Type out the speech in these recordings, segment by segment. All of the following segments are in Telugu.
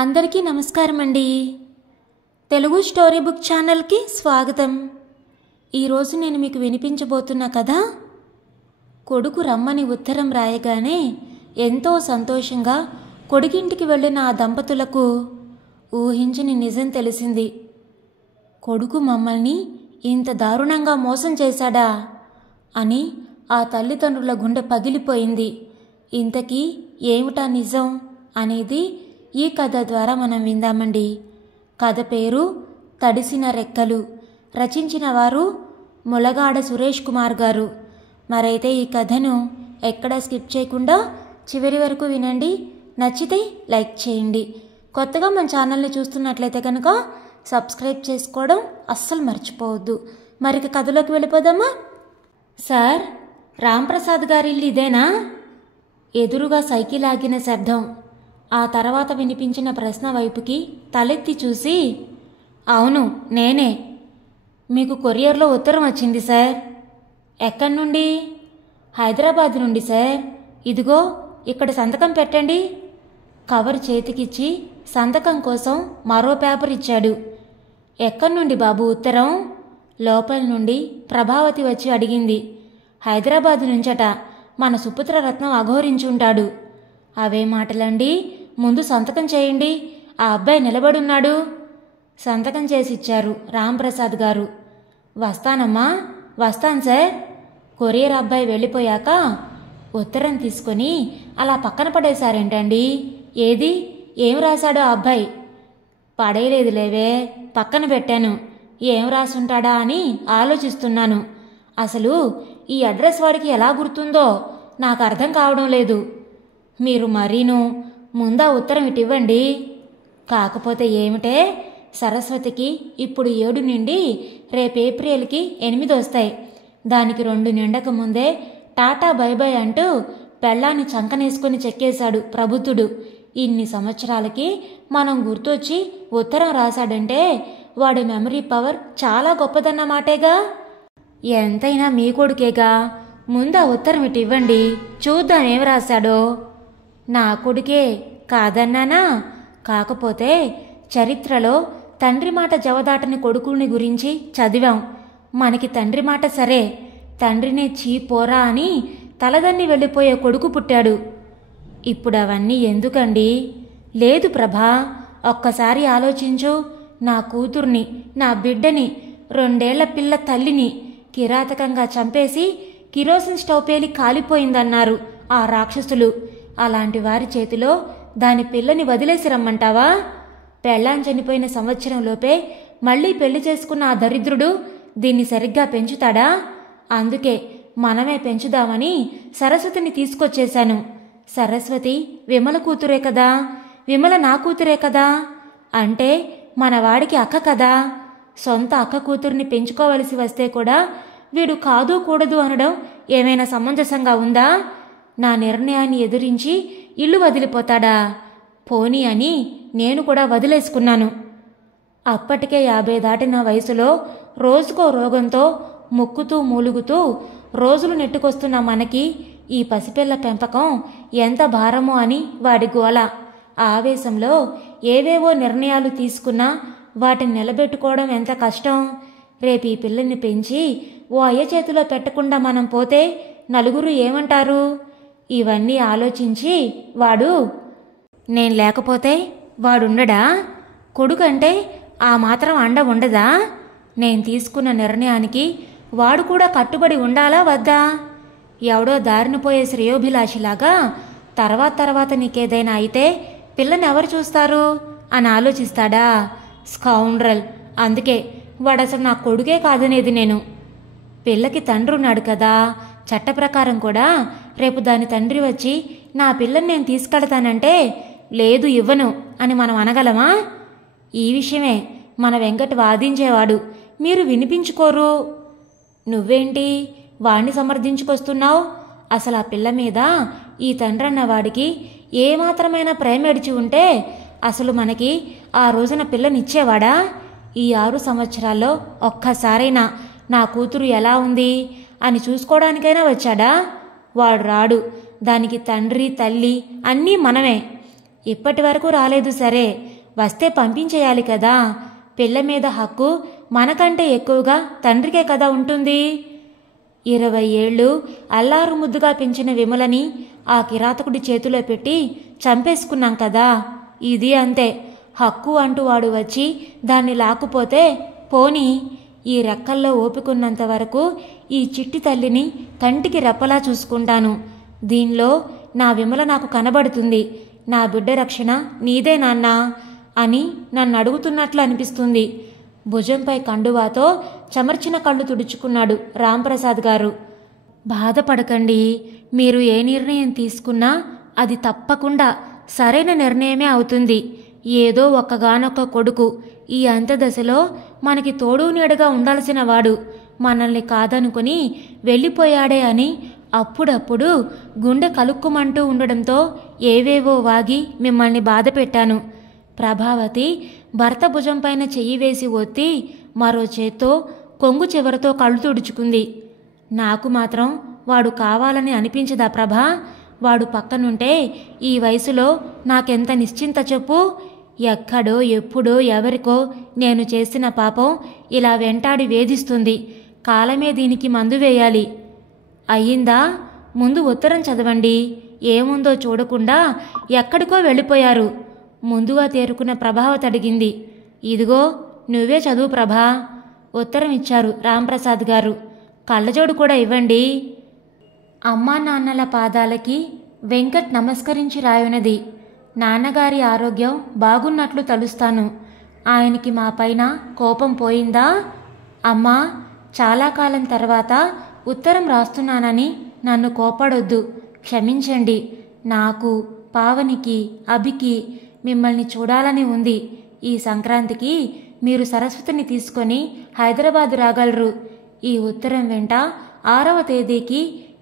అందరికీ నమస్కారం అండి. తెలుగు స్టోరీ బుక్ ఛానల్కి స్వాగతం. ఈరోజు నేను మీకు వినిపించబోతున్న కథ కొడుకు రమ్మని ఉత్తరం రాయగానే ఎంతో సంతోషంగా కొడుకింటికి వెళ్ళిన ఆ దంపతులకు ఊహించని నిజం తెలిసింది. కొడుకు మమ్మల్ని ఇంత దారుణంగా మోసం చేశాడా అని ఆ తల్లిదండ్రుల గుండె పగిలిపోయింది. ఇంతకీ ఏమిటా నిజం అనేది ఈ కథ ద్వారా మనం విందామండి. కథ పేరు తడిసిన రెక్కలు. రచించిన వారు ములగాడ సురేష్ కుమార్ గారు. మరైతే ఈ కథను ఎక్కడా స్కిప్ చేయకుండా చివరి వరకు వినండి. నచ్చితే లైక్ చేయండి. కొత్తగా మన ఛానల్ని చూస్తున్నట్లయితే కనుక సబ్స్క్రైబ్ చేసుకోవడం అస్సలు మర్చిపోవద్దు. మరి కథలోకి వెళ్ళిపోదామా? సార్, రాంప్రసాద్ గారి ఇల్లు ఇదేనా? ఎదురుగా సైకిల్ ఆగిన శబ్దం. ఆ తర్వాత వినిపించిన ప్రశ్న వైపుకి తలెత్తి చూసి, అవును నేనే. మీకు కొరియర్లో ఉత్తరం వచ్చింది సార్. ఎక్కడి నుండి? హైదరాబాద్ నుండి సార్. ఇదిగో ఇక్కడ సంతకం పెట్టండి. కవర్ చేతికిచ్చి సంతకం కోసం మరో పేపర్ ఇచ్చాడు. ఎక్కడి నుండి బాబు ఉత్తరం? లోపల నుండి ప్రభావతి వచ్చి అడిగింది. హైదరాబాద్ నుంచట. మన సుపుత్రరత్నం అఘోరించుంటాడు. అవే మాటలండి. ముందు సంతకం చేయండి. ఆ అబ్బాయి నిలబడున్నాడు. సంతకం చేసిచ్చారు రాంప్రసాద్ గారు. వస్తానమ్మా. వస్తాను సార్. కొరియర్ అబ్బాయి వెళ్ళిపోయాక ఉత్తరం తీసుకొని అలా పక్కన పడేశారేంటండి? ఏది ఏం రాశాడో అబ్బాయి? పడేయలేదు లేవే, పక్కన పెట్టాను. ఏం రాసుంటాడా అని ఆలోచిస్తున్నాను. అసలు ఈ అడ్రస్ వాడికి ఎలా గుర్తుందో నాకు అర్థం కావడం లేదు. మీరు మరీను ముందా ఉత్తరం ఇటివ్వండి. కాకపోతే ఏమిటే, సరస్వతికి ఇప్పుడు 7 నుండి రేపు ఏప్రిల్కి 8 వస్తాయి. దానికి 2 నిండక ముందే టాటా బై బై అంటూ పెళ్ళాన్ని చంకనేసుకుని చెక్కేశాడు ప్రబుద్ధుడు. ఇన్ని సంవత్సరాలకి మనం గుర్తొచ్చి ఉత్తరం రాశాడంటే వాడి మెమరీ పవర్ చాలా గొప్పదన్నమాటేగా. ఎంతైనా మీ కొడుకేగా. ముందా ఉత్తరం ఇటివ్వండి, చూద్దాం ఏం రాశాడో. నా కొడుకే కాదన్నానా? కాకపోతే చరిత్రలో తండ్రి మాట జవదాటని కొడుకుని గురించి చదివాం. మనకి తండ్రి మాట సరే, తండ్రినే చీపోరా అని తలదన్ని వెళ్ళిపోయే కొడుకు పుట్టాడు. ఇప్పుడు అవన్నీ ఎందుకండి? లేదు ప్రభా, ఒక్కసారి ఆలోచించు. నా కూతుర్ని, నా బిడ్డని, 2 ఏళ్ల పిల్ల తల్లిని కిరాతకంగా చంపేసి కిరోసిన్ స్టవ్ పేలి కాలిపోయిందన్నారు ఆ రాక్షసులు. అలాంటి వారి చేతిలో దాని పిల్లని వదిలేసి రమ్మంటావా? పెళ్ళాం చనిపోయిన సంవత్సరంలోపే మళ్ళీ పెళ్లి చేసుకున్న ఆ దరిద్రుడు దీన్ని సరిగ్గా పెంచుతాడా? అందుకే మనమే పెంచుదామని సరస్వతిని తీసుకొచ్చేశాను. సరస్వతి విమల కూతురే కదా, విమల నా కూతురే కదా. అంటే మనవాడికి అక్క కదా. సొంత అక్క కూతుర్ని పెంచుకోవలసి వస్తే కూడా వీడు కాదు కూడదు అనడం ఏమైనా సమంజసంగా ఉందా? నా నిర్ణయాన్ని ఎదిరించి ఇల్లు వదిలిపోతాడా? పోనీ అని నేను కూడా వదిలేసుకున్నాను. అప్పటికే 50 దాటిన వయసులో రోజుకో రోగంతో ముక్కుతూ మూలుగుతూ రోజులు నెట్టుకొస్తున్న మనకి ఈ పసిపిల్ల పెంపకం ఎంత భారమో అని వాడి గోల. ఆవేశంలో ఏవేవో నిర్ణయాలు తీసుకున్నా వాటిని నిలబెట్టుకోవడం ఎంత కష్టం. రేపు ఈ పిల్లల్ని పెంచి ఓ అయ్య చేతిలో పెట్టకుండా మనం పోతే నలుగురు ఏమంటారు? ఇవన్నీ ఆలోచించి వాడు, నేను లేకపోతే వాడుండడా? కొడుకంటే ఆ మాత్రం అండ ఉండదా? నేను తీసుకున్న నిర్ణయానికి వాడు కూడా కట్టుబడి ఉండాలా వద్దా? ఎవడో దారిన పోయే శ్రేయోభిలాషిలాగా తర్వాత నీకేదైనా అయితే పిల్లని ఎవరు చూస్తారు అని ఆలోచిస్తాడా? స్కౌండ్రల్. అందుకే వాడసలు నా కొడుకే కాదనేది నేను. పిల్లకి తండ్రి ఉన్నాడు కదా. చట్ట ప్రకారం కూడా రేపు దాని తండ్రి వచ్చి నా పిల్లని నేను తీసుకెళ్తానంటే లేదు ఇవ్వను అని మనం అనగలమా? ఈ విషయమే మన వెంకట్ వాదించేవాడు. మీరు వినిపించుకోరు. నువ్వేంటి వాణ్ణి సమర్థించుకొస్తున్నావు? అసలు ఆ పిల్ల మీద ఈ తండ్రి అన్నవాడికి ఏమాత్రమైన ప్రేమ ఎడిచి ఉంటే అసలు మనకి ఆ రోజున పిల్లనిచ్చేవాడా? ఈ 6 సంవత్సరాల్లో ఒక్కసారైనా నా కూతురు ఎలా ఉంది అని చూసుకోవడానికైనా వచ్చాడా? వాడు రాడు. దానికి తండ్రి తల్లి అన్నీ మనమే. ఇప్పటి వరకు రాలేదు, సరే వస్తే పంపించేయాలి కదా. పిల్ల మీద హక్కు మనకంటే ఎక్కువగా తండ్రికే కదా ఉంటుంది. 20 ఏళ్ళు అల్లారు ముద్దుగా పెంచిన విమలని ఆ కిరాతకుడి చేతిలో పెట్టి చంపేసుకున్నాం కదా. ఇది అంతే. హక్కు అంటూ వాడు వచ్చి దాన్ని లాక్కుపోతే పోనీ. ఈ రెక్కల్లో ఓపికున్నంత వరకు ఈ చిట్టి తల్లిని కంటికి రెప్పలా చూసుకుంటాను. దీనిలో నా విమల నాకు కనబడుతుంది. నా బిడ్డ రక్షణ నీదే నాన్నా అని నన్ను అడుగుతున్నట్లు అనిపిస్తుంది. భుజంపై కండువాతో చెమర్చిన కళ్ళు తుడుచుకున్నాడు రాంప్రసాద్ గారు. బాధపడకండి. మీరు ఏ నిర్ణయం తీసుకున్నా అది తప్పకుండా సరైన నిర్ణయమే అవుతుంది. ఏదో ఒక్కగానొక్క కొడుకు, ఈ అంత్యదశలో మనకి తోడు నీడగా ఉండాల్సిన వాడు మనల్ని కాదనుకుని వెళ్ళిపోయాడే అని అప్పుడప్పుడు గుండె కలుక్కుమంటూ ఉండడంతో ఏవేవో వాగి మిమ్మల్ని బాధ పెట్టాను. ప్రభావతి భర్త భుజంపైన చెయ్యి వేసి ఒత్తి మరో చేత్తో కొంగు చివరతో కళ్ళు తుడుచుకుంది. నాకు మాత్రం వాడు కావాలని అనిపించదా ప్రభా? వాడు పక్కనుంటే ఈ వయసులో నాకెంత నిశ్చింత చెప్పు. ఎక్కడో ఎప్పుడో ఎవరికో నేను చేసిన పాపం ఇలా వెంటాడి వేధిస్తుంది. కాలమే దీనికి మందు వేయాలి. అయ్యిందా? ముందు ఉత్తరం చదవండి. ఏముందో చూడకుండా ఎక్కడికో వెళ్ళిపోయారు. ముందుగా తేరుకున్న ప్రభావతి అడిగింది. ఇదిగో నువ్వే చదువు ప్రభా. ఉత్తరం ఇచ్చారు రాంప్రసాద్ గారు. కళ్ళజోడు కూడా ఇవ్వండి. అమ్మా నాన్నల పాదాలకి వెంకట్ నమస్కరించి రాయునది. నాన్నగారి ఆరోగ్యం బాగున్నట్లు తలుస్తాను. ఆయనకి మా పైన కోపం పోయిందా? అమ్మా, చాలా కాలం తర్వాత ఉత్తరం రాస్తున్నానని నన్ను కోపడొద్దు. క్షమించండి. నాకు, పావనికి, అభికి మిమ్మల్ని చూడాలని ఉంది. ఈ సంక్రాంతికి మీరు సరస్వతిని తీసుకొని హైదరాబాద్ రాగలరు. ఈ ఉత్తరం వెంట 6వ తేదీకి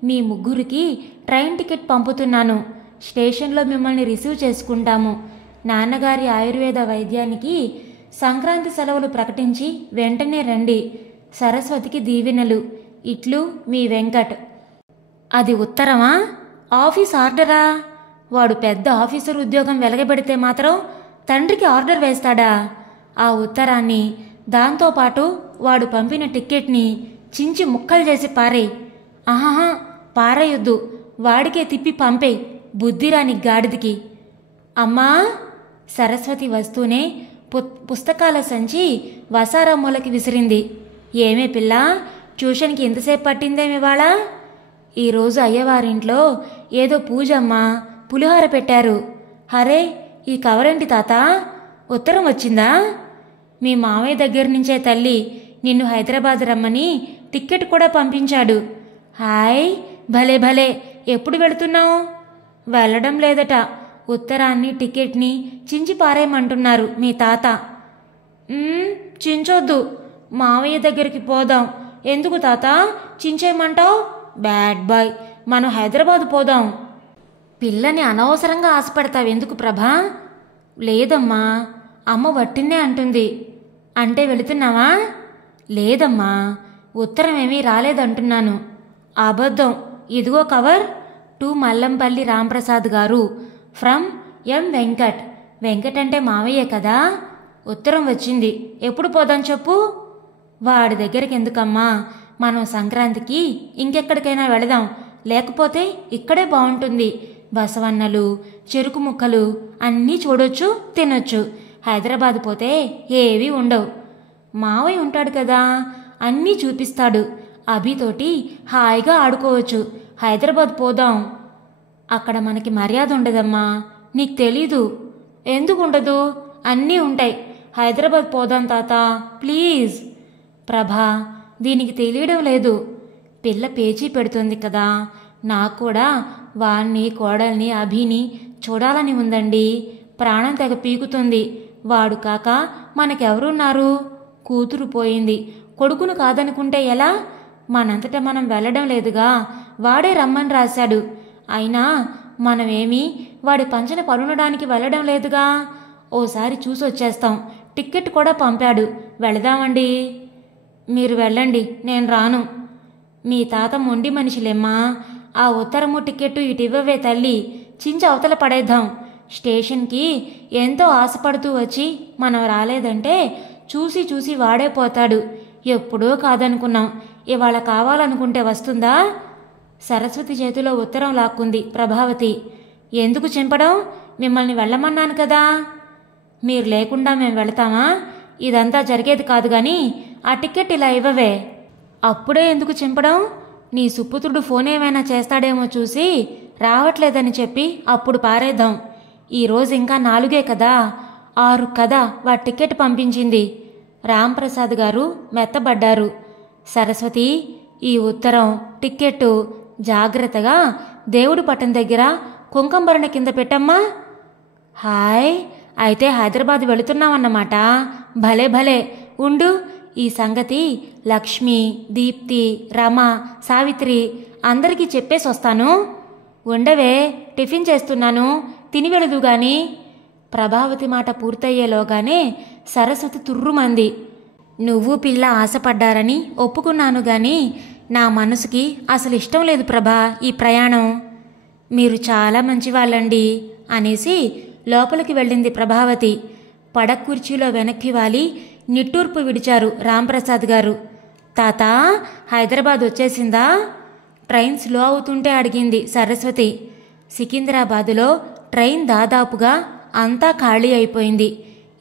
మీ ముగ్గురికి ట్రైన్ టికెట్ పంపుతున్నాను. స్టేషన్లో మిమ్మల్ని రిసీవ్ చేసుకుంటాము. నాన్నగారి ఆయుర్వేద వైద్యానికి సంక్రాంతి సెలవులు ప్రకటించి వెంటనే రండి. సరస్వతికి దీవెనలు. ఇట్లు మీ వెంకట్. అది ఉత్తరమా? ఆఫీస్ ఆర్డరా? వాడు పెద్ద ఆఫీసర్ ఉద్యోగం వెలగబెడితే మాత్రం తండ్రికి ఆర్డర్ వేస్తాడా? ఆ ఉత్తరాన్ని దాంతోపాటు వాడు పంపిన టిక్కెట్ని చించి ముక్కలు చేసి పారేయ్. ఆహాహా, పారేయొద్దు. వాడికే తిప్పి పంపేయ్, బుద్ధిరాని గాడిదికి. అమ్మా! సరస్వతి వస్తూనే పుస్తకాల సంచి వసారా మూలకి విసిరింది. ఏమే పిల్ల, ట్యూషన్కి ఎంతసేపు పట్టిందేమివాళ? ఈరోజు అయ్యవారింట్లో ఏదో పూజమ్మా, పులిహోర పెట్టారు. హరే, ఈ కవరేంటి తాత? ఉత్తరం వచ్చిందా? మీ మావయ్య దగ్గర నుంచే తల్లి. నిన్ను హైదరాబాద్ రమ్మని టిక్కెట్ కూడా పంపించాడు. హాయ్, భలే భలే. ఎప్పుడు వెళుతున్నావు? వెళ్ళడం లేదట. ఉత్తరాన్ని టికెట్ని చించి పారేయమంటున్నారు మీ తాత. చించొద్దు. మావయ్య దగ్గరికి పోదాం. ఎందుకు తాత చించేయమంటావు? Bad boy. మనం హైదరాబాద్ పోదాం. పిల్లని అనవసరంగా ఆశపడతావెందుకు ప్రభా? లేదమ్మా, అమ్మ వట్టిన్నే అంటుంది. అంటే వెళుతున్నావా? లేదమ్మా, ఉత్తరం ఏమీ రాలేదంటున్నాను. అబద్ధం. ఇదిగో కవర్. టు మల్లంపల్లి రాంప్రసాద్ గారు, ఫ్రమ్ ఎం వెంకట్. వెంకట్ అంటే మావయ్య కదా. ఉత్తరం వచ్చింది. ఎప్పుడు పోదాం చెప్పు? వాడి దగ్గరికి ఎందుకమ్మా? మనం సంక్రాంతికి ఇంకెక్కడికైనా వెళదాం. లేకపోతే ఇక్కడే బాగుంటుంది. బసవన్నలు, చెరుకు ముక్కలు అన్నీ చూడొచ్చు, తినొచ్చు. హైదరాబాద్ పోతే ఏవీ ఉండవు. మావయ్య ఉంటాడు కదా, అన్నీ చూపిస్తాడు. అభితోటి హాయిగా ఆడుకోవచ్చు. హైదరాబాద్ పోదాం. అక్కడ మనకి మర్యాద ఉండదమ్మా, నీకు తెలీదు. ఎందుకుండదు? అన్నీ ఉంటాయి. హైదరాబాద్ పోదాం తాత, ప్లీజ్. ప్రభా, దీనికి తెలియడం లేదు. పిల్ల పేచీ పెడుతుంది కదా. నాకు కూడా వాణ్ణి, కోడల్ని, అభిని చూడాలని ఉందండి. ప్రాణం తెగ పీకుతుంది. వాడు కాక మనకెవరున్నారు? కూతురు పోయింది. కొడుకును కాదనుకుంటే ఎలా? మనంతటా మనం వెళ్ళడం లేదుగా. వాడే రమ్మని రాశాడు. అయినా మనమేమీ వాడి పంచన పరునడానికి వెళ్ళడం లేదుగా. ఓసారి చూసొచ్చేస్తాం. టిక్కెట్ కూడా పంపాడు. వెళదామండి. మీరు వెళ్ళండి, నేను రాను. మీ తాత మొండి మనిషిలేమ్మా. ఆ ఉత్తరము టిక్కెట్టు ఇటివ్వవే తల్లి. చించి అవతల పడేద్దాం. స్టేషన్కి ఎంతో ఆశపడుతూ వచ్చి మనం రాలేదంటే చూసి చూసి వాడే పోతాడు. ఎప్పుడూ కాదనుకున్నాం, ఇవాళ కావాలనుకుంటే వస్తుందా? సరస్వతి చేతిలో ఉత్తరం లాక్కుంది ప్రభావతి. ఎందుకు చింపడం? మిమ్మల్ని వెళ్ళమన్నాను కదా. మీరు లేకుండా మేము వెళతామా? ఇదంతా జరిగేది కాదు గాని ఆ టికెట్ ఇలా ఇవ్వవే. అప్పుడే ఎందుకు చింపడం? నీ సుపుత్రుడు ఫోన్ ఏమైనా చేస్తాడేమో చూసి రావట్లేదని చెప్పి అప్పుడు పారేద్దాం. ఈరోజు ఇంకా 4 కదా, 6 కదా వాడి టికెట్ పంపించింది. రాంప్రసాద్ గారు మెత్తబడ్డారు. సరస్వతి, ఈ ఉత్తరం, టిక్కెట్టు జాగ్రత్తగా దేవుడు పట్టం దగ్గర కుంకంబరణ కింద పెట్టమ్మా. హాయ్, అయితే హైదరాబాద్ వెళుతున్నామన్నమాట. భలే భలే ఉండు. ఈ సంగతి లక్ష్మి, దీప్తి, రమ, సావిత్రి అందరికీ చెప్పేసి వస్తాను. ఉండవే, టిఫిన్ చేస్తున్నాను, తిని వెళదు గాని. ప్రభావతి మాట పూర్తయ్యేలోగానే సరస్వతి తుర్రుమంది. నువ్వు పిల్ల ఆశపడ్డారని ఒప్పుకున్నాను గాని నా మనసుకి అసలు ఇష్టం లేదు ప్రభా ఈ ప్రయాణం. మీరు చాలా మంచివాళ్ళండి అనేసి లోపలికి వెళ్ళింది ప్రభావతి. పడక కుర్చీలో వెనక్కి వాలి నిట్టూర్పు విడిచారు రాంప్రసాద్ గారు. తాత, హైదరాబాద్ వచ్చేసిందా? ట్రైన్ స్లో అవుతుంటే అడిగింది సరస్వతి. సికింద్రాబాదులో ట్రైన్ దాదాపుగా అంతా ఖాళీ అయిపోయింది.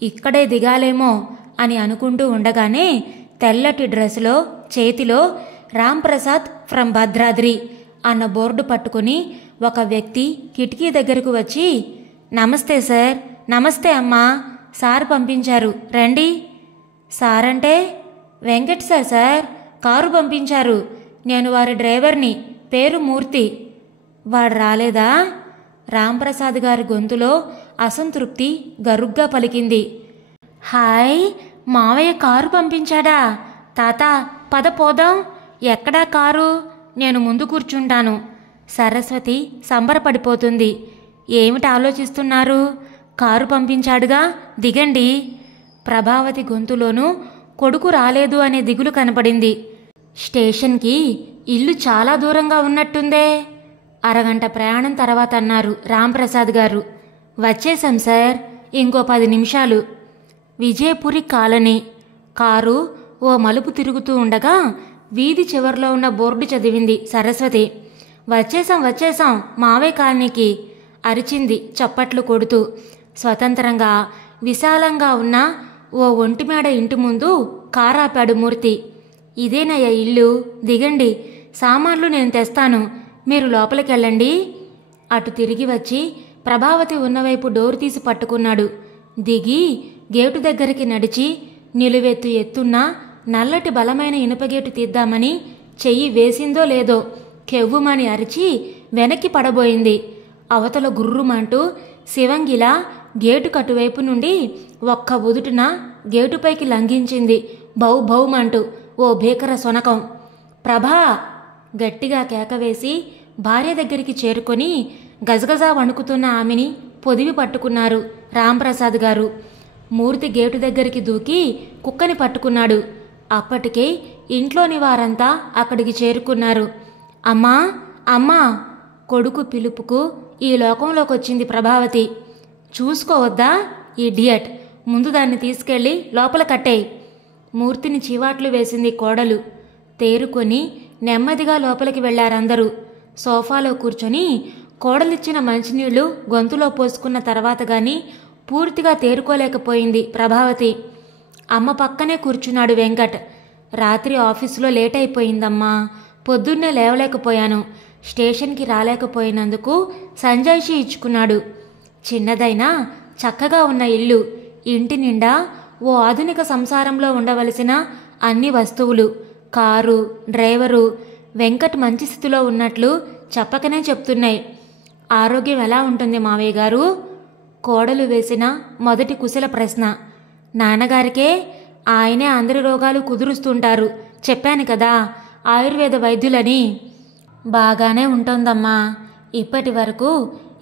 ఇక్కడే దిగాలేమో అని అనుకుంటూ ఉండగానే తెల్లటి డ్రెస్లో చేతిలో రాంప్రసాద్ ఫ్రమ్ భద్రాద్రి అన్న బోర్డు పట్టుకుని ఒక వ్యక్తి కిటికీ దగ్గరకు వచ్చి, నమస్తే సార్. నమస్తే అమ్మా, సార్ పంపించారు రండి. సార్ అంటే? వెంకట్ సార్ కారు పంపించారు. నేను వారి డ్రైవర్ని, పేరు మూర్తి. వాడు రాలేదా? రాంప్రసాద్ గారి గొంతులో అసంతృప్తి గరుగ్గా పలికింది. హాయ్, మావయ్య కారు పంపించాడా? తాత పద పోదాం. ఎక్కడా కారు? నేను ముందు కూర్చుంటాను. సరస్వతి సంబరపడిపోతుంది. ఏమిటి ఆలోచిస్తున్నారు? కారు పంపించాడుగా, దిగండి. ప్రభావతి గొంతులోనూ కొడుకు రాలేదు అనే దిగులు కనపడింది. స్టేషన్కి ఇల్లు చాలా దూరంగా ఉన్నట్టుందే. అరగంట ప్రయాణం తర్వాత అన్నారు రాంప్రసాద్ గారు. వచ్చేశాం సార్, ఇంకో 10 నిమిషాలు. విజయపురి కాలనీ. కారు ఓ మలుపు తిరుగుతూ ఉండగా వీధి చివర్లో ఉన్న బోర్డు చదివింది సరస్వతి. వచ్చేశాం మావే కాలనీకి అరిచింది చప్పట్లు కొడుతూ. స్వతంత్రంగా విశాలంగా ఉన్న ఓ ఒంటిమేడ ఇంటి ముందు కారాపాడు మూర్తి. ఇదేనయ్య ఇల్లు, దిగండి. సామాన్లు నేను తెస్తాను, మీరు లోపలికెళ్ళండి. అటు తిరిగి వచ్చి ప్రభావతి ఉన్నవైపు డోరు తీసి పట్టుకున్నాడు. దిగి గేటు దగ్గరికి నడిచి నిలువెత్తు ఎత్తున్న నల్లటి బలమైన ఇనుపగేటు తీద్దామని చెయ్యి వేసిందో లేదో కెవ్వుమని అరిచి వెనక్కి పడబోయింది. అవతల గుర్రుమంటూ శివంగిలా గేటు కటువైపు నుండి ఒక్క ఉదుటున గేటుపైకి లంఘించింది భౌ భౌమంటూ ఓ భీకర శొనకం. ప్రభా! గట్టిగా కేకవేసి భార్య దగ్గరికి చేరుకొని గజగజా వణుకుతున్న ఆమెని పొదివి పట్టుకున్నారు రాంప్రసాద్ గారు. మూర్తి గేటు దగ్గరికి దూకి కుక్కని పట్టుకున్నాడు. అప్పటికే ఇంట్లోని వారంతా అక్కడికి చేరుకున్నారు. అమ్మా అమ్మా! కొడుకు పిలుపుకు ఈ లోకంలోకొచ్చింది ప్రభావతి. చూసుకోవద్దా ఇడియట్, ముందు దాన్ని తీసుకెళ్లి లోపల కట్టేయ్. మూర్తిని చివాట్లు వేసింది కోడలు. తేరుకొని నెమ్మదిగా లోపలికి వెళ్లారందరూ. సోఫాలో కూర్చొని కోడలిచ్చిన మంచినీళ్లు గొంతులో పోసుకున్న తర్వాత గాని పూర్తిగా తేరుకోలేకపోయింది ప్రభావతి. అమ్మ పక్కనే కూర్చున్నాడు వెంకట్. రాత్రి ఆఫీసులో లేట్ అయిపోయిందమ్మా, పొద్దున్నే లేవలేకపోయాను, స్టేషన్కి రాలేకపోయినందుకు సంజాయిషీ ఇచ్చుకున్నాడు. చిన్నదైనా చక్కగా ఉన్న ఇల్లు, ఇంటి నిండా ఓ ఆధునిక సంసారంలో ఉండవలసిన అన్ని వస్తువులు, కారు, డ్రైవరు. వెంకట్ మంచి స్థితిలో ఉన్నట్లు చెప్పకనే చెప్తున్నాయి. ఆరోగ్యం ఎలా ఉంటుంది మావయ్య గారు? కోడలు వేసిన మొదటి కుశల ప్రశ్న. నాన్నగారికే, ఆయనే అందరి రోగాలు కుదురుస్తుంటారు, చెప్పాను కదా, ఆయుర్వేద వైద్యులని. బాగానే ఉంటోందమ్మా. ఇప్పటి వరకు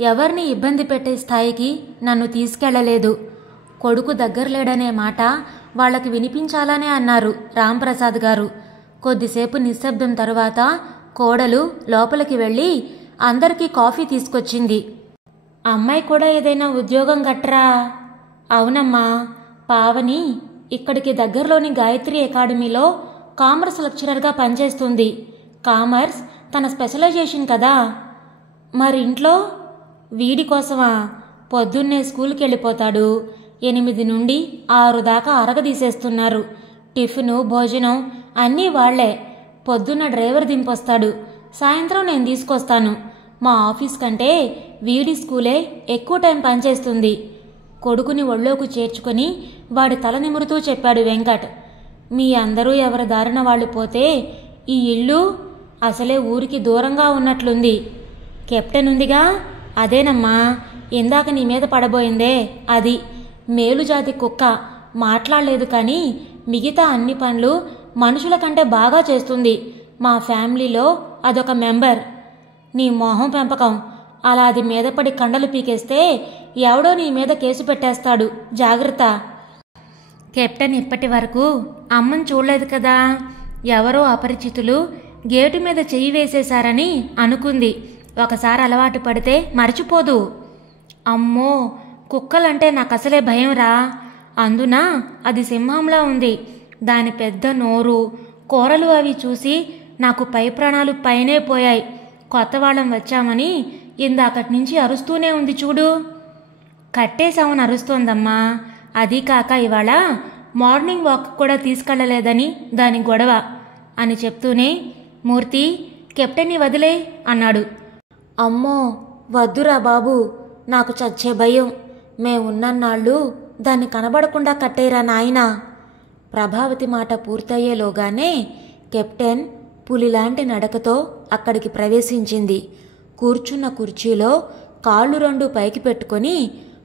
ఎవరిని ఇబ్బంది పెట్టే స్థాయికి నన్ను తీసుకెళ్లలేదు. కొడుకు దగ్గరలేడనే మాట వాళ్లకు వినిపించాలనే అన్నారు రాంప్రసాద్ గారు. కొద్దిసేపు నిశ్శబ్దం తరువాత కోడలు లోపలికి వెళ్ళి అందరికీ కాఫీ తీసుకొచ్చింది. అమ్మాయి కూడా ఏదైనా ఉద్యోగం గట్రా? అవునమ్మా, పావని ఇక్కడికి దగ్గరలోని గాయత్రి అకాడమీలో కామర్స్ లెక్చరర్గా పనిచేస్తుంది. కామర్స్ తన స్పెషలైజేషన్ కదా. మరి ఇంట్లో? వీడి కోసమా? పొద్దున్నే స్కూల్కి వెళ్ళిపోతాడు. 8 నుండి 6 దాకా అరగదీసేస్తున్నారు. టిఫిను, భోజనం అన్నీ వాళ్లే. పొద్దున్న డ్రైవర్ దింపొస్తాడు, సాయంత్రం నేను తీసుకొస్తాను. మా ఆఫీస్ కంటే వీడి స్కూలే ఎక్కువ టైం పనిచేస్తుంది. కొడుకుని ఒళ్ళోకి చేర్చుకొని వాడి తల నిమురుతూ చెప్పాడు వెంకట్. మీ అందరూ ఎవరి దారిన వాళ్ళు పోతే ఈ ఇల్లు అసలే ఊరికి దూరంగా ఉన్నట్లుంది. కెప్టెన్ ఉందిగా, అదేనమ్మా ఇందాక నీ మీద పడబోయిందే అది. మేలుజాతి కుక్క, మాట్లాడలేదు కానీ మిగతా అన్ని పనులు మనుషుల కంటే బాగా చేస్తుంది. మా ఫ్యామిలీలో అదొక మెంబర్. నీ మొహం పెంపకం. అలా అది మీద పడి కండలు పీకేస్తే ఎవడో నీ మీద కేసు పెట్టేస్తాడు, జాగ్రత్త. కెప్టెన్ ఇప్పటి వరకు అమ్మని చూడలేదు కదా. ఎవరో అపరిచితులు గేటు మీద చెయ్యి వేసేశారని అనుకుంది. ఒకసారి అలవాటు పడితే మర్చిపోదు. అమ్మో, కుక్కలంటే నాకు అసలే భయం రా. అందున అది సింహంలా ఉంది. దాని పెద్ద నోరు, కూరలు అవి చూసి నాకు పై ప్రాణాలు పైనే పోయాయి. కొత్త వాళ్ళం వచ్చామని ఇందాకటి నుంచి అరుస్తూనే ఉంది చూడు. కట్టేశామని అరుస్తోందమ్మా. అది కాక ఇవాళ మార్నింగ్ వాక్ కూడా తీసుకెళ్లలేదని దాని గొడవ అని చెప్తూనే, మూర్తి కెప్టెన్ని వదిలే అన్నాడు. అమ్మో వద్దురా బాబు, నాకు చచ్చే భయం. మేమున్నన్నాళ్ళు దాన్ని కనబడకుండా కట్టేరా నాయనా. ప్రభావతి మాట పూర్తయ్యేలోగానే కెప్టెన్ పులిలాంటి నడకతో అక్కడికి ప్రవేశించింది. కూర్చున్న కుర్చీలో కాళ్ళు 2 పైకి పెట్టుకొని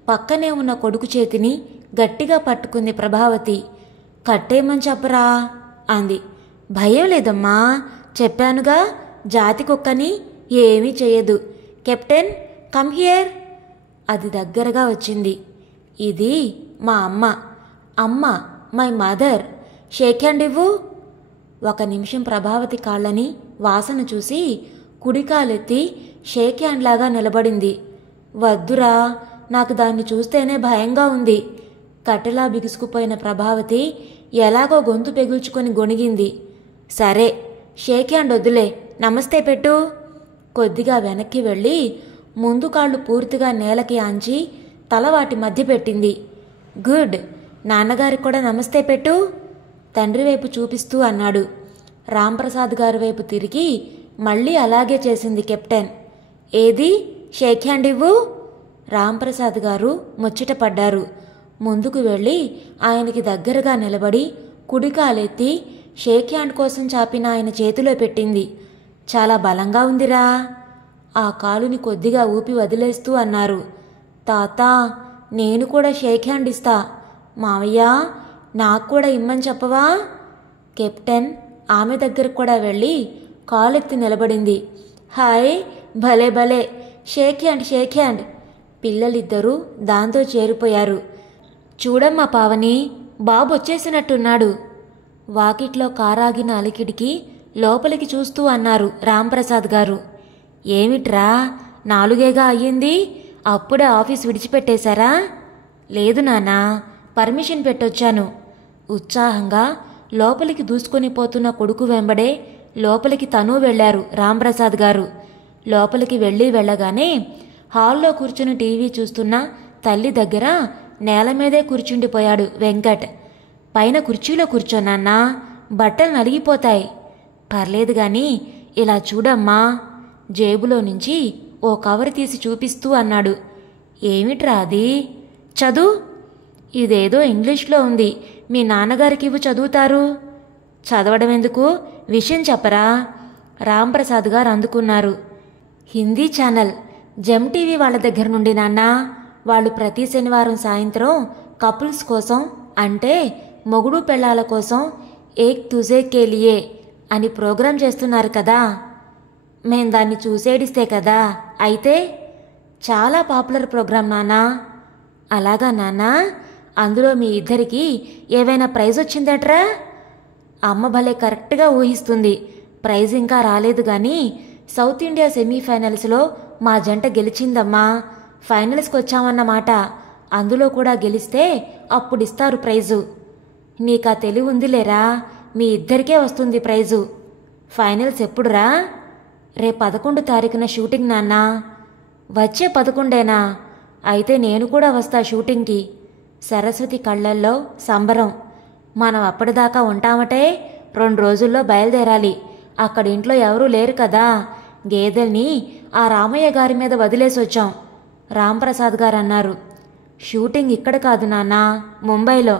పక్కనే ఉన్న కొడుకు చేతిని గట్టిగా పట్టుకుంది ప్రభావతి. కట్టేయమని చెప్పరా అంది. భయం లేదమ్మా, చెప్పానుగా జాతి కుక్కని, ఏమీ చేయదు. Captain come here. అది దగ్గరగా వచ్చింది. ఇది మా అమ్మ మై మదర్. షేక్ హ్యాండ్ ఇవ్వు. 1 నిమిషం ప్రభావతి కాళ్ళని వాసన చూసి కుడికాలెత్తి షేక్ హ్యాండ్ లాగా నిలబడింది. వద్దురా, నాకు దాన్ని చూస్తేనే భయంగా ఉంది. కట్టెలా బిగుసుకుపోయిన ప్రభావతి ఎలాగో గొంతు పెగుల్చుకొని గొణిగింది. సరే షేక్ హ్యాండ్ వద్దులే, నమస్తే పెట్టు. కొద్దిగా వెనక్కి వెళ్ళి ముందు కాళ్ళు పూర్తిగా నేలకి ఆంచి తల వాటి మధ్య పెట్టింది. గుడ్, నాన్నగారికి కూడా నమస్తే పెట్టు. తండ్రి వైపు చూపిస్తూ అన్నాడు. రాంప్రసాద్ గారి వైపు తిరిగి మళ్ళీ అలాగే చేసింది కెప్టెన్. ఏది షేక్ హ్యాండ్ ఇవ్వు. రాంప్రసాద్ గారు ముచ్చటపడ్డారు. ముందుకు వెళ్ళి ఆయనకి దగ్గరగా నిలబడి కుడికాలెత్తి షేక్ హ్యాండ్ కోసం చాపిన ఆయన చేతిలో పెట్టింది. చాలా బలంగా ఉందిరా. ఆ కాలుని కొద్దిగా ఊపి వదిలేస్తూ అన్నారు. తాత, నేను కూడా షేక్ హ్యాండ్ ఇస్తా. మావయ్య, నాకు కూడా ఇమ్మని చెప్పవా? కెప్టెన్ ఆమె దగ్గరకు కూడా వెళ్ళి కాలెత్తి నిలబడింది. హాయ్, భలే భలే, షేక్ హ్యాండ్ షేక్ హ్యాండ్. పిల్లలిద్దరూ దాంతో చేరిపోయారు. చూడమ్మా పావని, బాబు వచ్చేసినట్టున్నాడు. వాకిట్లో కారాగిన అలికిడికి లోపలికి చూస్తూ అన్నారు రాంప్రసాద్ గారు. ఏమిట్రా, 4 అయ్యింది, అప్పుడే ఆఫీస్ విడిచిపెట్టేశారా? లేదు నాన్నా, పర్మిషన్ పెట్టొచ్చాను. ఉత్సాహంగా లోపలికి దూసుకొని పోతున్న కొడుకు వెంబడే లోపలికి తనూ వెళ్లారు రాంప్రసాద్ గారు. లోపలికి వెళ్ళగానే హాల్లో కూర్చుని టీవీ చూస్తున్న తల్లి దగ్గర నేల మీదే కూర్చుండిపోయాడు వెంకట్. పైన కుర్చీలో కూర్చోనన్నా, బట్టలు నలిగిపోతాయి. పర్లేదు గాని ఇలా చూడమ్మా. జేబులో నుంచి ఓ కవర్ తీసి చూపిస్తూ అన్నాడు. ఏమిట్రా అది? చదువు. ఇదేదో ఇంగ్లీష్లో ఉంది, మీ నాన్నగారికి ఇవ్వు చదువుతారు. చదవడం ఎందుకు, విషయం చెప్పరా? రాంప్రసాద్ గారు అందుకున్నారు. హిందీ ఛానల్ జెమ్ టీవీ వాళ్ళ దగ్గర నుండి నాన్నా. వాళ్ళు ప్రతి శనివారం సాయంత్రం కపుల్స్ కోసం, అంటే మొగుడు పెళ్ళాల కోసం ఏక్ తుజే కే లియే అని ప్రోగ్రాం చేస్తున్నారు కదా. మేం దాన్ని చూసేడిస్తే కదా. అయితే చాలా పాపులర్ ప్రోగ్రాం నాన్నా. అలాగా నాన్నా, అందులో మీ ఇద్దరికి ఏవైనా ప్రైజ్ వచ్చిందట్రా? అమ్మ భలే కరెక్ట్గా ఊహిస్తుంది. ప్రైజ్ ఇంకా రాలేదు కానీ సౌత్ ఇండియా సెమీఫైనల్స్లో మా జంట గెలిచిందమ్మా. ఫైనల్స్కి వచ్చామన్నమాట. అందులో కూడా గెలిస్తే అప్పుడిస్తారు ప్రైజు. నీకా తెలివి ఉందిలేరా, మీ ఇద్దరికే వస్తుంది ప్రైజు. ఫైనల్స్ ఎప్పుడురా? రేపు 11 తారీఖున షూటింగ్ నాన్నా. వచ్చే 11ఏనా? అయితే నేను కూడా వస్తా షూటింగ్కి. సరస్వతి కళ్ళల్లో సంబరం. మనం అప్పటిదాకా ఉంటామటే 2 రోజుల్లో బయలుదేరాలి. అక్కడ ఇంట్లో ఎవరూ లేరు కదా, గేదెల్ని ఆ రామయ్య గారి మీద వదిలేసి వచ్చాం. రాంప్రసాద్ గారు అన్నారు. షూటింగ్ ఇక్కడ కాదు నాన్నా, ముంబైలో.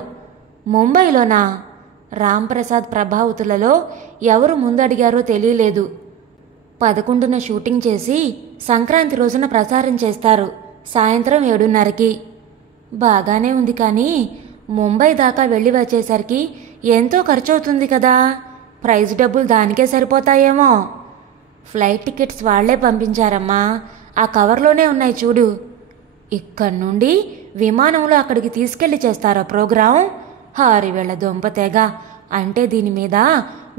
ముంబైలోనా? రాంప్రసాద్ ప్రభావితులలో ఎవరు ముందడిగారో తెలియలేదు. 11న షూటింగ్ చేసి సంక్రాంతి రోజున ప్రసారం చేస్తారు, సాయంత్రం 7:30కి. బాగానే ఉంది, కానీ ముంబై దాకా వెళ్ళి వచ్చేసరికి ఎంతో ఖర్చవుతుంది కదా. ప్రైజ్ డబ్బులు దానికే సరిపోతాయేమో. ఫ్లైట్ టికెట్స్ వాళ్లే పంపించారమ్మా, ఆ కవర్లోనే ఉన్నాయి చూడు. ఇక్కడి నుండి విమానంలో అక్కడికి తీసుకెళ్లి చేస్తారా ప్రోగ్రాం? 6 వేల దొంపతేగా. అంటే దీని మీద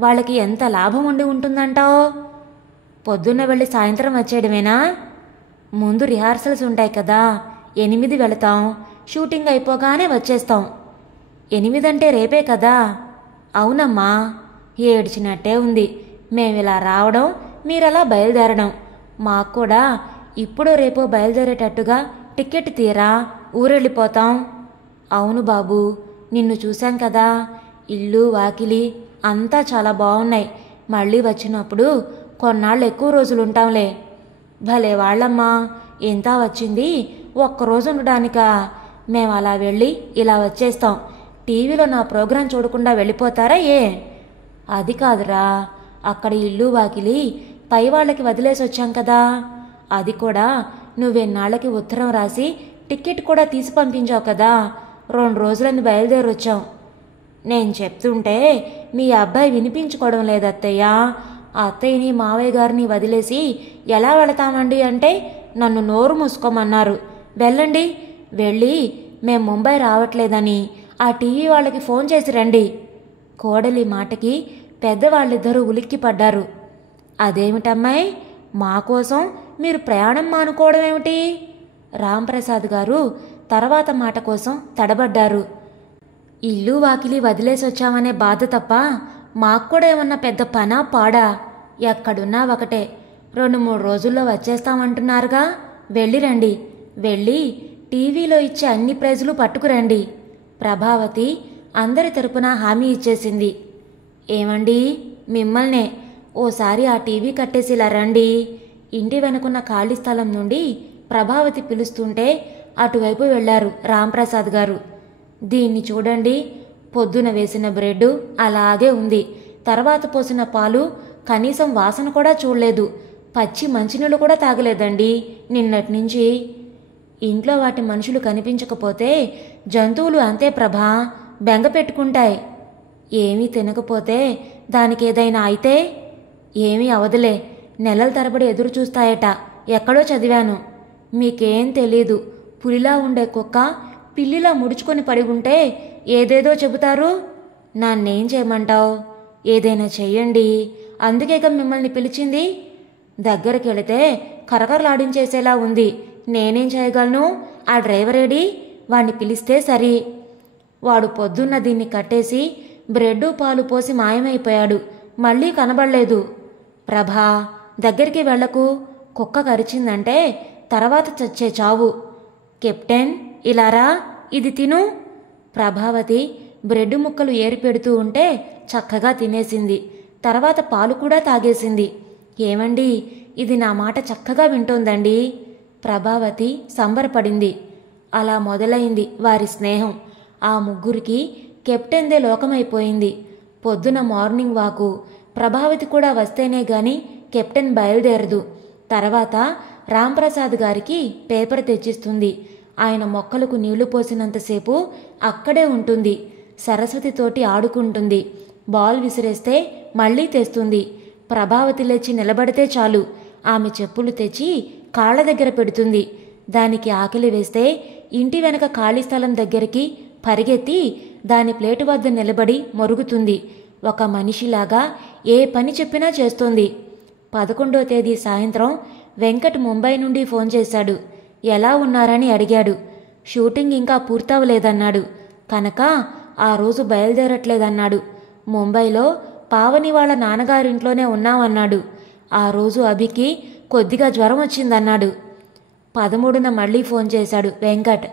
వాళ్ళకి ఎంత లాభం ఉండి ఉంటుందంటావు? పొద్దున్న వెళ్ళి సాయంత్రం వచ్చేయడమేనా? ముందు రిహార్సల్స్ ఉంటాయి కదా, 8 వెళతాం, షూటింగ్ అయిపోగానే వచ్చేస్తాం. 8 అంటే రేపే కదా? అవునమ్మా. ఏడ్చినట్టే ఉంది. మేమిలా రావడం, మీరలా బయలుదేరడం. మాకు కూడా ఇప్పుడు రేపో బయలుదేరేటట్టుగా టికెట్ తీరా, ఊరెళ్ళిపోతాం. అవును బాబు, నిన్ను చూశాం కదా, ఇల్లు వాకిలి అంతా చాలా బాగున్నాయి. మళ్ళీ వచ్చినప్పుడు కొన్నాళ్ళు ఎక్కువ రోజులుంటాంలే. భలే వాళ్ళమ్మా, ఎంత వచ్చింది ఒక్కరోజు ఉండడానికా? మేము అలా వెళ్ళి ఇలా వచ్చేస్తాం. టీవీలో నా ప్రోగ్రాం చూడకుండా వెళ్ళిపోతారా ఏ? అది కాదురా, అక్కడ ఇల్లు వాకిలి పై వాళ్ళకి వదిలేసి వచ్చాం కదా. అది కూడా నువ్వెన్నాళ్ళకి ఉత్తరం రాసి టికెట్ కూడా తీసి పంపించావు కదా. 2 రోజులని బయలుదేరొచ్చాం. నేను చెప్తుంటే మీ అబ్బాయి వినిపించుకోవడం లేదత్తయ్య. అత్తయ్యని మావయ్య గారిని వదిలేసి ఎలా వెళతామండి అంటే నన్ను నోరు మూసుకోమన్నారు. వెళ్ళండి, వెళ్ళి మేం ముంబై రావట్లేదని ఆ టీవీ వాళ్ళకి ఫోన్ చేసి రండి. కోడలి మాటకి పెద్దవాళ్ళిద్దరూ ఉలిక్కి పడ్డారు. అదేమిటమ్మాయి, మా కోసం మీరు ప్రయాణం మానుకోవడం ఏమిటి? రాంప్రసాద్ గారు తర్వాత మాట కోసం తడబడ్డారు. ఇల్లు వాకిలి వదిలేసి వచ్చామనే బాధ తప్ప మాకు కూడా ఏమన్నా పెద్ద పనా పాడా? ఎక్కడున్నా ఒకటే. 2-3 రోజుల్లో వచ్చేస్తామంటున్నారుగా, వెళ్ళిరండి. వెళ్ళి టీవీలో ఇచ్చే అన్ని ప్రైజులు పట్టుకురండి. ప్రభావతి అందరి తరపున హామీ ఇచ్చేసింది. ఏమండి, మిమ్మల్నే. ఓసారి ఆ టీవీ కట్టేసి ఇలా రండి. ఇంటి వెనుకున్న ఖాళీ స్థలం నుండి ప్రభావతి పిలుస్తుంటే అటువైపు వెళ్లారు రాంప్రసాద్ గారు. దీన్ని చూడండి, పొద్దున వేసిన బ్రెడ్ అలాగే ఉంది. తర్వాత పోసిన పాలు కనీసం వాసన కూడా చూడలేదు. పచ్చి మంచినీళ్ళు కూడా తాగలేదండి నిన్నటి నుంచి. ఇంట్లో వాటి మనుషులు కనిపించకపోతే జంతువులు అంతే ప్రభా, బెంగ పెట్టుకుంటాయి. ఏమీ తినకపోతే దానికేదైనా అయితే? ఏమీ అవదులే, నెలల తరబడి ఎదురు చూస్తాయట, ఎక్కడో చదివాను. మీకేం తెలీదు. పులిలా ఉండే కుక్క పిల్లిలా ముడుచుకొని పడి ఉంటే ఏదేదో చెబుతారు. నన్నేం చేయమంటావు? ఏదైనా చెయ్యండి, అందుకేగా మిమ్మల్ని పిలిచింది. దగ్గరికి వెళితే కరకరలాడించేసేలా ఉంది. నేనేం చేయగలను? ఆ డ్రైవరేడి, వాణ్ణి పిలిస్తే సరి. వాడు పొద్దున్న దీన్ని కట్టేసి బ్రెడ్డు పాలు పోసి మాయమైపోయాడు. మళ్ళీ కనబడలేదు. ప్రభా, దగ్గరికి వెళ్లకు. కుక్క కరిచిందంటే తర్వాత చచ్చే చావు. కెప్టెన్, ఇలారా, ఇది తిను. ప్రభావతి బ్రెడ్ ముక్కలు ఏరి పెడుతూ ఉంటే చక్కగా తినేసింది. తర్వాత పాలు కూడా తాగేసింది. ఏమండి, ఇది నా మాట చక్కగా వింటోందండి. ప్రభావతి సంబరపడింది. అలా మొదలైంది వారి స్నేహం. ఆ ముగ్గురికి కెప్టెన్దే లోకమైపోయింది. పొద్దున మార్నింగ్ వాకు ప్రభావతి కూడా వస్తేనే గాని కెప్టెన్ బయలుదేరదు. తర్వాత రాంప్రసాద్ గారికి పేపర్ తెచ్చిస్తుంది. ఆయన మొక్కలకు నీళ్లు పోసినంతసేపు అక్కడే ఉంటుంది. సరస్వతితోటి ఆడుకుంటుంది. బాల్ విసిరేస్తే మళ్లీ తెస్తుంది. ప్రభావతి లేచి నిలబడితే చాలు, ఆమె చెప్పులు తెచ్చి కాళ్ల దగ్గర పెడుతుంది. దానికి ఆకలి వేస్తే ఇంటి వెనక ఖాళీ స్థలం దగ్గరికి పరిగెత్తి దాని ప్లేటు వద్ద నిలబడి మొరుగుతుంది. ఒక మనిషిలాగా ఏ పని చెప్పినా చేస్తోంది. 11వ తేదీ సాయంత్రం వెంకట్ ముంబై నుండి ఫోన్ చేశాడు. ఎలా ఉన్నారని అడిగాడు. షూటింగ్ ఇంకా పూర్తవలేదన్నాడు. కనుక ఆ రోజు బయలుదేరట్లేదన్నాడు. ముంబైలో పావని వాళ్ళ నాన్నగారింట్లోనే ఉన్నామన్నాడు. ఆ రోజు అభికి కొద్దిగా జ్వరం వచ్చిందన్నాడు. 13న మళ్ళీ ఫోన్ చేశాడు వెంకట్.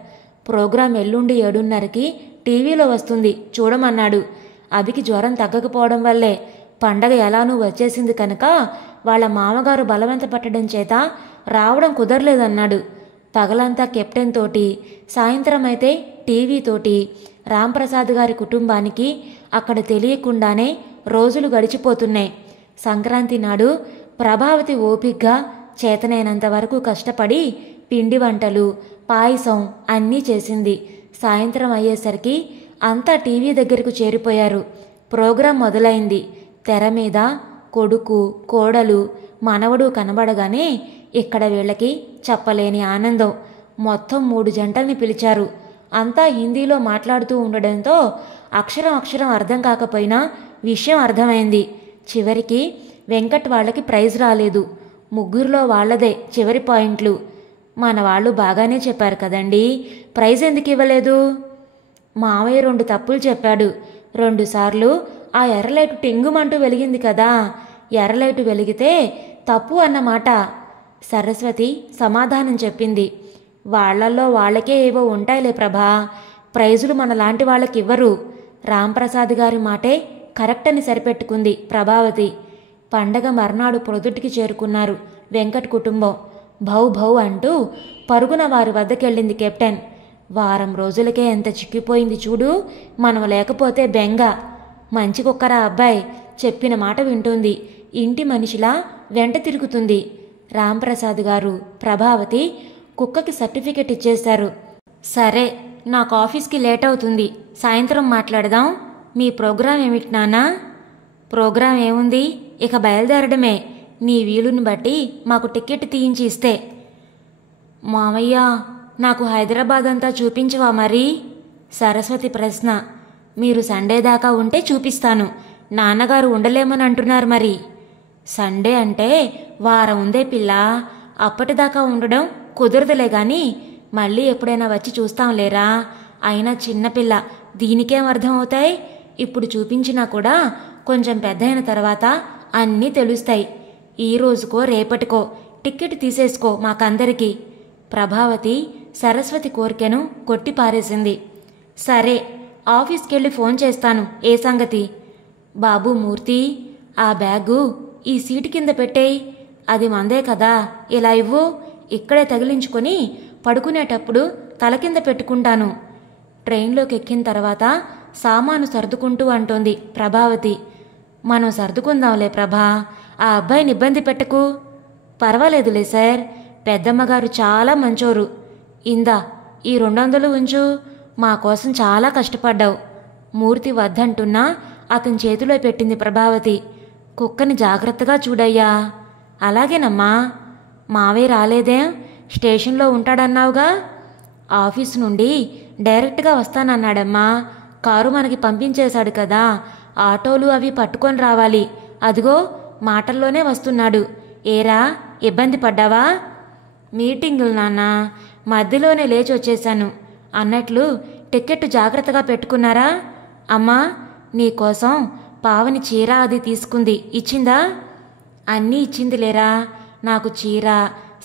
ప్రోగ్రాం ఎల్లుండి 7:30కి టీవీలో వస్తుంది చూడమన్నాడు. అభికి జ్వరం తగ్గకపోవడం వల్లే పండగ ఎలానూ వచ్చేసింది కనుక వాళ్ళ మామగారు బలవంత పట్టడం చేత రావడం కుదరలేదన్నాడు. పగలంతా కెప్టెన్ తోటి, సాయంత్రం అయితే టీవీ తోటి రాంప్రసాద్ గారి కుటుంబానికి అక్కడ తెలియకుండానే రోజులు గడిచిపోతున్నాయి. సంక్రాంతి నాడు ప్రభావతి ఓపిగ్గా చేతనైనంత వరకు కష్టపడి పిండి వంటలు, పాయసం అన్నీ చేసింది. సాయంత్రం అయ్యేసరికి అంతా టీవీ దగ్గరకు చేరిపోయారు. ప్రోగ్రాం మొదలైంది. తెర మీద కొడుకు, కోడలు, మనవడు కనబడగానే ఇక్కడ వీళ్ళకి చెప్పలేని ఆనందం. మొత్తం 3 జంటల్ని పిలిచారు. అంతా హిందీలో మాట్లాడుతూ ఉండడంతో అక్షరం అర్థం కాకపోయినా విషయం అర్థమైంది. చివరికి వెంకట్ వాళ్ళకి ప్రైజ్ రాలేదు. ముగ్గురిలో వాళ్లదే చివరి పాయింట్లు. మన వాళ్ళు బాగానే చెప్పారు కదండి, ప్రైజ్ ఎందుకు ఇవ్వలేదు? మావయ్య 2 తప్పులు చెప్పాడు. 2 సార్లు ఆ ఎర్రలైటు టింగుమంటూ వెలిగింది కదా, ఎర్రలైటు వెలిగితే తప్పు అన్నమాట. సరస్వతి సమాధానం చెప్పింది. వాళ్లల్లో వాళ్ళకే ఏవో ఉంటాయిలే ప్రభా, ప్రైజులు మనలాంటి వాళ్ళకివ్వరు. రాంప్రసాద్ గారి మాటే కరెక్ట్ అని సరిపెట్టుకుంది ప్రభావతి. పండగ మర్నాడు ప్రొద్దుటికి చేరుకున్నారు వెంకట్ కుటుంబం. భౌ భౌ అంటూ పరుగున వారి వద్దకెళ్ళింది కెప్టెన్. వారం రోజులకే ఎంత చిక్కిపోయింది చూడు, మనం లేకపోతే బెంగ. మంచి కుక్కరా అబ్బాయి, చెప్పిన మాట వింటుంది, ఇంటి మనిషిలా వెంట తిరుగుతుంది. రాంప్రసాద్ గారు, ప్రభావతి కుక్కకి సర్టిఫికెట్ ఇచ్చేశారు. సరే, నాకు ఆఫీస్కి లేట్ అవుతుంది, సాయంత్రం మాట్లాడదాం. మీ ప్రోగ్రాం ఏమిటి నాన్నా? ప్రోగ్రాం ఏముంది, ఇక బయలుదేరడమే. నీ వీలుని బట్టి మాకు టికెట్ తీయించి ఇస్తే. మామయ్య, నాకు హైదరాబాద్ అంతా చూపించవా మరి? సరస్వతి ప్రశ్న. మీరు సండే దాకా ఉంటే చూపిస్తాను. నాన్నగారు ఉండలేమని అంటున్నారు మరి. సండే అంటే వారం ఉందే పిల్ల, అప్పటిదాకా ఉండడం కుదరదులే గాని మళ్ళీ ఎప్పుడైనా వచ్చి చూస్తాంలేరా. అయినా చిన్నపిల్ల, దీనికేం అర్థం అవుతాయి? ఇప్పుడు చూపించినా కూడా కొంచెం పెద్దయిన తర్వాత అన్నీ తెలుస్తాయి. ఈ రోజుకో రేపటికో టిక్కెట్ తీసేసుకో మాకందరికీ. ప్రభావతి సరస్వతి కోరికను కొట్టిపారేసింది. సరే, ఆఫీస్కెళ్ళి ఫోన్ చేస్తాను ఏ సంగతి. బాబు మూర్తి, ఆ బ్యాగు ఈ సీటు కింద పెట్టేయి. అది మందే కదా, ఇలా ఇవ్వు. ఇక్కడే తగిలించుకొని పడుకునేటప్పుడు తల కింద పెట్టుకుంటాను. ట్రైన్లోకి ఎక్కిన తర్వాత సామాను సర్దుకుంటూ అంటోంది ప్రభావతి. మనం సర్దుకుందాంలే ప్రభా, ఆ అబ్బాయిని ఇబ్బంది పెట్టకు. పర్వాలేదులే సార్, పెద్దమ్మగారు చాలా మంచోరు. ఇందా ఈ 200 ఉంచు, మా కోసం చాలా కష్టపడ్డావు. మూర్తి వద్దంటున్నా అతని చేతిలో పెట్టింది ప్రభావతి. కుక్కని జాగ్రత్తగా చూడయ్యా. అలాగేనమ్మా. మావే రాలేదేం? స్టేషన్లో ఉంటాడన్నావుగా. ఆఫీసు నుండి డైరెక్ట్గా వస్తానన్నాడమ్మా. కారు మనకి పంపించేశాడు కదా, ఆటోలు అవి పట్టుకొని రావాలి. అదిగో మాటల్లోనే వస్తున్నాడు. ఏరా, ఇబ్బంది పడ్డావా? మీటింగులు నాన్నా, మధ్యలోనే లేచి వచ్చేశాను. అన్నట్లు టికెట్ జాగ్రత్తగా పెట్టుకున్నారా? అమ్మా, నీకోసం పావని చీర అది తీసుకుంది, ఇచ్చిందా? అన్నీ ఇచ్చిందిలేరా. నాకు చీర,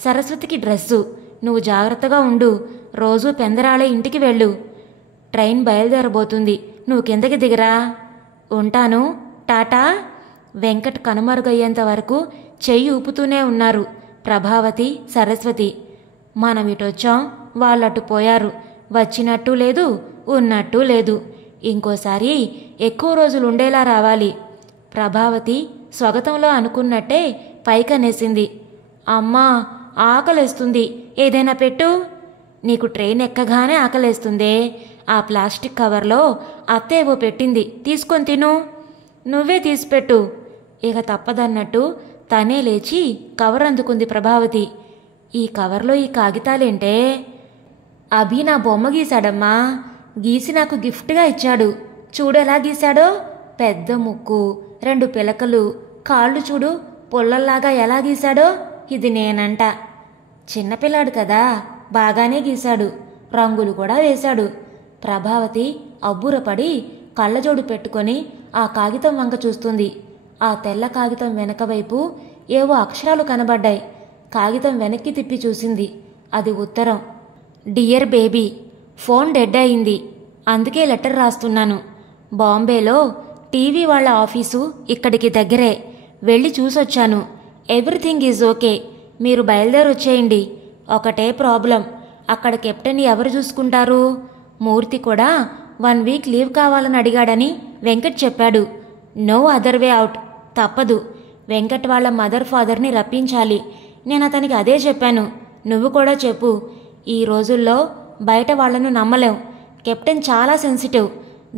సరస్వతికి డ్రెస్సు. నువ్వు జాగ్రత్తగా ఉండు. రోజూ పెందరాళే ఇంటికి వెళ్ళు. ట్రైన్ బయలుదేరబోతుంది, నువ్వు కిందకి దిగరా. ఉంటాను, టాటా. వెంకట్ కనుమరుగయ్యేంత వరకు చెయ్యి ఊపుతూనే ఉన్నారు ప్రభావతి, సరస్వతి. మనం ఇటొచ్చాం, వాళ్ళట్టు పోయారు. వచ్చినట్టు లేదు, ఉన్నట్టు లేదు. ఇంకోసారి ఎక్కువ రోజులు ఉండేలా రావాలి. ప్రభావతి స్వగతంలో అనుకున్నట్టే పైకనేసింది. అమ్మా, ఆకలేస్తుంది, ఏదైనా పెట్టు. నీకు ట్రైన్ ఎక్కగానే ఆకలేస్తుందే. ఆ ప్లాస్టిక్ కవర్లో అత్తేవో పెట్టింది, తీసుకొని తిను. నువ్వే తీసిపెట్టు. ఇక తప్పదన్నట్టు తనే లేచి కవర్ అందుకుంది ప్రభావతి. ఈ కవర్లో ఈ కాగితాలేంటే? అభి నా బొమ్మ గీశాడమ్మా. గీసి నాకు గిఫ్ట్గా ఇచ్చాడు. చూడెలా గీశాడో. పెద్ద ముక్కు, 2 పిలకలు, కాళ్ళు చూడు పొల్లల్లాగా ఎలా గీశాడో. ఇది నేనంట. చిన్నపిల్లాడు కదా, బాగానే గీశాడు, రంగులు కూడా వేశాడు. ప్రభావతి అబ్బురపడి కళ్ళజోడు పెట్టుకొని ఆ కాగితం వంక చూస్తుంది. ఆ తెల్ల కాగితం వెనక వైపు ఏవో అక్షరాలు కనబడ్డాయి. కాగితం వెనక్కి తిప్పి చూసింది. అది ఉత్తరం. డియర్ బేబీ, ఫోన్ డెడ్ అయింది, అందుకే లెటర్ రాస్తున్నాను. బాంబేలో టీవీ వాళ్ళ ఆఫీసు ఇక్కడికి దగ్గరే, వెళ్ళి చూసొచ్చాను. ఎవ్రీథింగ్ ఈజ్ ఓకే, మీరు బయలుదేరొచ్చేయండి. ఒకటే ప్రాబ్లం, అక్కడ కెప్టెన్ ఎవరు చూసుకుంటారు? మూర్తి కూడా 1 వీక్ లీవ్ కావాలని అడిగాడని వెంకట్ చెప్పాడు. నో అదర్ వే అవుట్, తప్పదు. వెంకట్ వాళ్ళ మదర్ ఫాదర్ని రప్పించాలి. నేను అతనికి అదే చెప్పాను, నువ్వు కూడా చెప్పు. ఈ రోజుల్లో బయట వాళ్లను నమ్మలేం. కెప్టెన్ చాలా సెన్సిటివ్,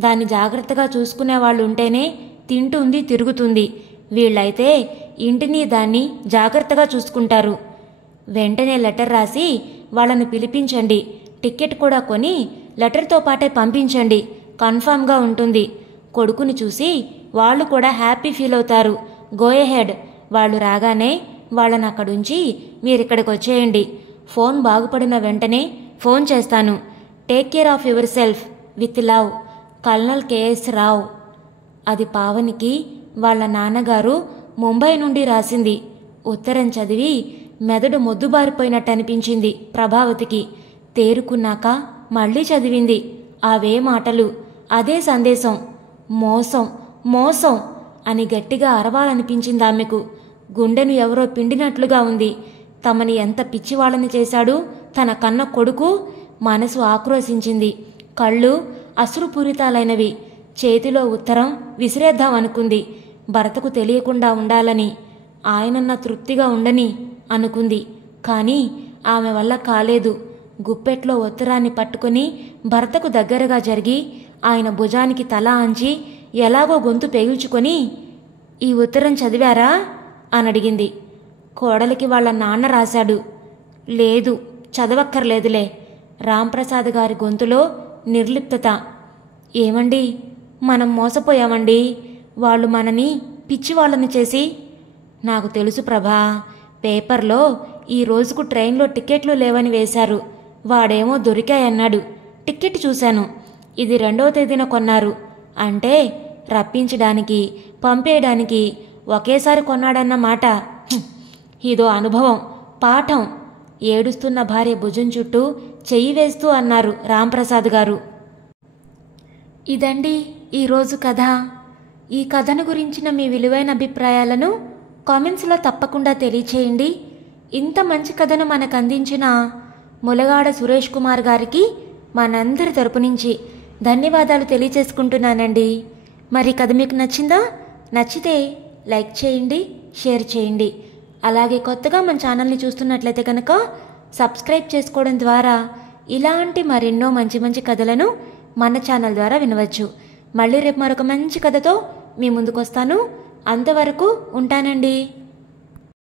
దాన్ని జాగ్రత్తగా చూసుకునే వాళ్ళు ఉంటేనే తింటుంది తిరుగుతుంది. వీళ్ళైతే ఇంటిని దాన్ని జాగ్రత్తగా చూసుకుంటారు. వెంటనే లెటర్ రాసి వాళ్ళను పిలిపించండి. టికెట్ కూడా కొని లెటర్తో పాటే పంపించండి, కన్ఫామ్గా ఉంటుంది. కొడుకుని చూసి వాళ్ళు కూడా హ్యాపీ ఫీల్ అవుతారు. Go ahead. వాళ్ళు రాగానే వాళ్ళని అక్కడుంచి మీరిక్కడికి వచ్చేయండి. ఫోన్ బాగుపడిన వెంటనే ఫోన్ చేస్తాను. Take care of your with love, colonel KS Rao. అది పావనికి వాళ్ళ నాన్నగారు ముంబై నుండి రాసింది. ఉత్తరం చదివి మెదడు మొద్దుబారిపోయినట్టు అనిపించింది ప్రభావతికి. తేరుకున్నాక మళ్ళీ చదివింది. అవే మాటలు, అదే సందేశం. మోసం, మోసం అని గట్టిగా అరవాలనిపించింది ఆమెకు. గుండెను ఎవరో పిండినట్లుగా ఉంది. తమని ఎంత పిచ్చివాళ్ళని చేశాడు తన కన్న కొడుకు. మనసు ఆక్రోశించింది. కళ్ళు అశ్రుపూరితాలైనవి. చేతిలో ఉత్తరం విసిరేద్దామనుకుంది. భర్తకు తెలియకుండా ఉండాలని, ఆయనన్న తృప్తిగా ఉండని అనుకుంది. కానీ ఆమె వల్ల కాలేదు. గుప్పెట్లో ఉత్తరాన్ని పట్టుకుని భర్తకు దగ్గరగా జరిగి ఆయన భుజానికి తల ఆంచి ఎలాగో గొంతు పేల్చుకొని, ఈ ఉత్తరం చదివారా అని అడిగింది. కోడలికి వాళ్ళ నాన్న రాశాడు. లేదు, చదవక్కర్లేదులే. రాంప్రసాద్ గారి గొంతులో నిర్లిప్తత. ఏమండి, మనం మోసపోయామండి. వాళ్ళు మనని పిచ్చివాళ్ళని చేసి. నాకు తెలుసు ప్రభా, పేపర్లో ఈ రోజుకు ట్రైన్లో టికెట్లు లేవని వేశారు. వాడేమో దొరికాయన్నాడు. టికెట్ చూశాను. ఇది 2వ తేదీన కొన్నారు. అంటే రప్పించడానికి పంపేయడానికి ఒకేసారి కొన్నాడన్నమాట. ఇదో అనుభవం, పాఠం. ఏడుస్తున్న భార్య భుజం చుట్టూ చెయ్యి వేస్తూ అన్నారు రాంప్రసాద్ గారు. ఇదండి ఈరోజు కథ. ఈ కథను గురించిన మీ విలువైన అభిప్రాయాలను కామెంట్స్లో తప్పకుండా తెలియచేయండి. ఇంత మంచి కథను మనకు అందించిన ములగాడ సురేష్ కుమార్ గారికి మనందరి తరపు నుంచి ధన్యవాదాలు తెలియచేసుకుంటున్నానండి. మరి కథ మీకు నచ్చిందా? నచ్చితే లైక్ చేయండి, షేర్ చేయండి. అలాగే కొత్తగా మన ఛానల్ని చూస్తున్నట్లయితే కనుక సబ్స్క్రైబ్ చేసుకోవడం ద్వారా ఇలాంటి మరెన్నో మంచి మంచి కథలను మన ఛానల్ ద్వారా వినవచ్చు. మళ్ళీ రేపు మరొక మంచి కథతో మీ ముందుకు వస్తాను. అంతవరకు ఉంటానండి.